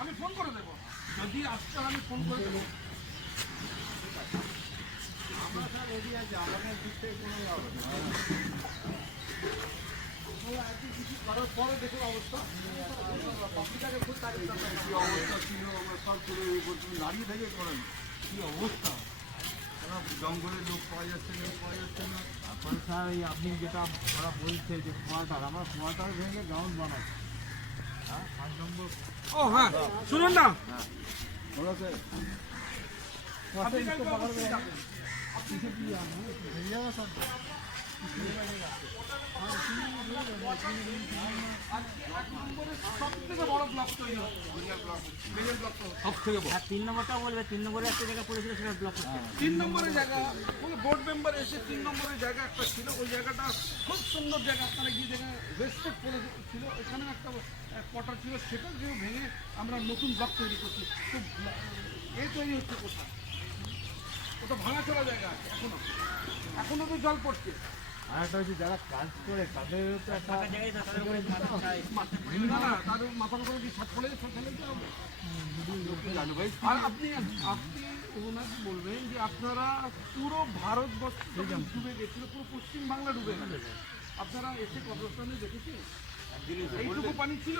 আমি ফোন করে দেবো, যদি আসতে হয় আমি ফোন করে দেবো। আমরা স্যার রেডি আছি, আমাদের দিক থেকে কোনো হবে না। কিছু করার পরে দেখুন অবস্থা, পাবলিকাকে খুব কি অবস্থা ছিল আমরা সব করে দাঁড়িয়ে থেকে করেন কি অবস্থা, জঙ্গলের লোক পাওয়া যাচ্ছে না এখন স্যার এই আপনি যেটা ওরা বলছে যে কোয়ার্টার, আমরা কোয়ার্টার ভেঙে গ্রাউন্ড বানাবো। হ্যাঁ 5 নম্বর। ও হ্যাঁ শুনুন না, ওরা স্যার আপনি কালকে অবশ্যই যাবেন। ভেঙে যাবে সব। সব থেকে বড় ব্লক তৈরি হচ্ছে, মেজর ব্লক সব থেকে বড়। 3 নম্বরটা বলবে, 3 নম্বরে একটা জায়গা পড়েছিল সেটা ব্লক করতে। 3 নম্বরের জায়গা, কোনো বোর্ড মেম্বার এসে 3 নম্বরের জায়গা একটা ছিল, ওই জায়গাটা খুব সুন্দর জায়গা, আপনারা গিয়ে জায়গা রেস্টেড করে ছিল, এখানে একটা কোয়ার্টার ছিল, সেটা যে ভেঙে আমরা নতুন ব্লক তৈরি করছি। তো তৈরি হচ্ছে কোথায়, ওটা ভাঙা চলা জায়গা আছে এখনো তো জল পড়ছে। আর একটা হচ্ছে যারা কাজ করে তাদের তো একটা ফাঁকা জায়গায় না, তাদের উপরে না না, তার মাথার উপরে কি ছাদ পড়ে ফেলে দিতে হবে। আর আপনি ওনাকে বলবেন যে আপনারা পুরো ভারতবর্ষ ডুবে গেছিল, পুরো পশ্চিম বাংলা ডুবে গেছে, আপনারা এসে কবরস্থানে দেখেছেন এইটুকু পানি ছিল।